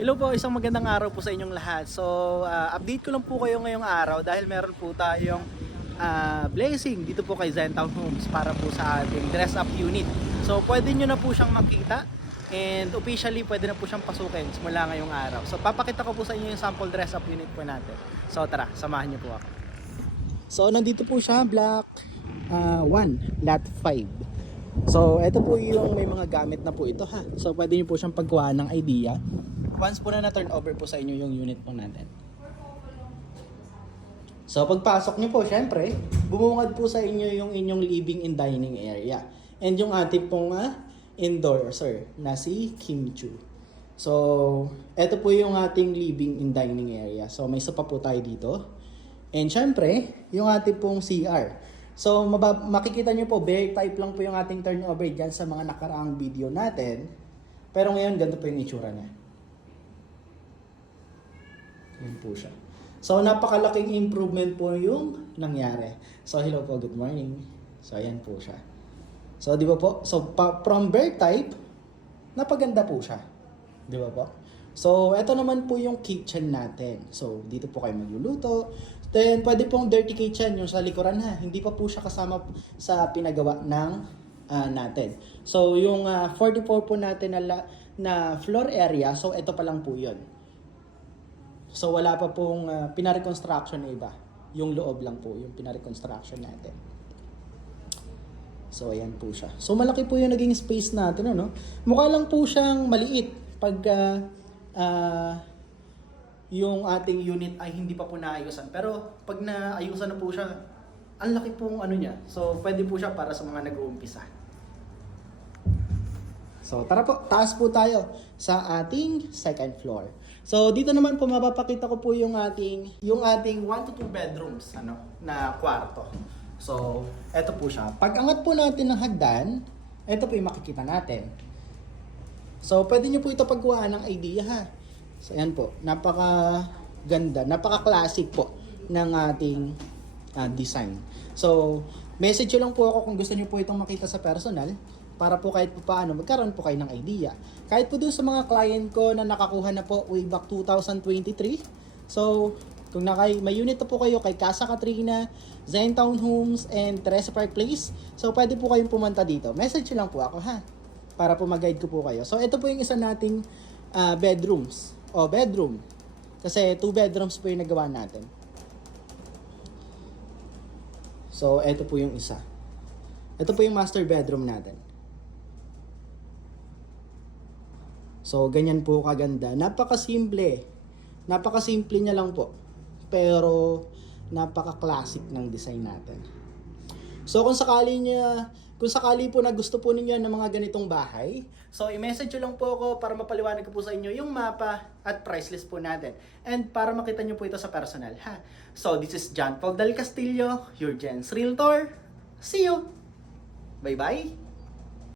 Hello po, isang magandang araw po sa inyong lahat. So, update ko lang po kayo ngayong araw dahil meron po tayong blessing dito po kay Zentown Homes para po sa ating dress up unit. So, pwede nyo na po siyang makita and officially pwede na po siyang pasukin simula ngayong araw. So, papakita ko po sa inyo yung sample dress up unit po natin. So, tara, samahan nyo po ako. So, nandito po siya, block 1, lot 5. So, ito po yung may mga gamit na po ito ha. So, pwede nyo po siyang pagkuhaan ng idea. Once po na turn over po sa inyo yung unit po natin. So, pagpasok nyo po, syempre, bumungad po sa inyo yung inyong living and dining area. And yung ating pong endorser na si Kim Chu. So, ito po yung ating living and dining area. So, may sopa po tayo dito. And syempre, yung ating pong CR. So, makikita nyo po, bare type lang po yung ating turnover dyan sa mga nakaraang video natin. Pero ngayon, ganito po yung itsura niya. Yan po siya. So, napakalaking improvement po yung nangyari. So, hello po, good morning. So, ayan po siya. So, di ba po? So, from bare type, napaganda po siya. Di ba po? So, ito naman po yung kitchen natin. So, dito po kayo magluluto. Then, pwede pong dirty kitchen yung sa likuran ha. Hindi pa po siya kasama sa pinagawa ng natin. So, yung 44 po natin na floor area, so ito pa lang po yun. So, wala pa pong pinareconstruction na iba. Yung loob lang po, yung pinareconstruction natin. So, ayan po siya. So, malaki po yung naging space natin, ano? Mukha lang po siyang maliit pag yung ating unit ay hindi pa po naayusan. Pero, pag naayusan na po siya, ang laki pong ano niya. So, pwede po siya para sa mga nag-uumpisa. So, tara po, taas po tayo sa ating second floor. So, dito naman po mapapakita ko po yung ating 1 to 2 bedrooms na kwarto. So, eto po siya. Pag angat po natin ng hagdan, eto po yung makikita natin. So, pwede nyo po ito pagkuhaan ng idea ha. So, ayan po, napaka-ganda, napaka-classic po ng ating design. So, message lang po ako kung gusto nyo po itong makita sa personal. Para po kahit po paano, magkaroon po kayo ng idea. Kahit po dun sa mga client ko na nakakuha na po way back 2023. So, kung may unit na po kayo kay Casa Katrina, Zentown Homes, and Teresa Park Place, so pwede po kayong pumunta dito. Message lang po ako ha, para po mag-guide ko po kayo. So, ito po yung isa nating bedrooms, o bedroom. Kasi 2 bedrooms po yung nagawa natin. So, ito po yung isa. Ito po yung master bedroom natin. So, ganyan po kaganda. Napakasimple. Napakasimple niya lang po. Pero, napaka-classic ng design natin. So, kung sakali po na gusto po ninyo ng mga ganitong bahay, so, i-message nyo lang po ako para mapaliwanag ko po sa inyo yung mapa at price list po natin. And para makita nyo po ito sa personal, ha? So, this is John Paul Del Castillo, your Jen's Realtor. See you! Bye-bye!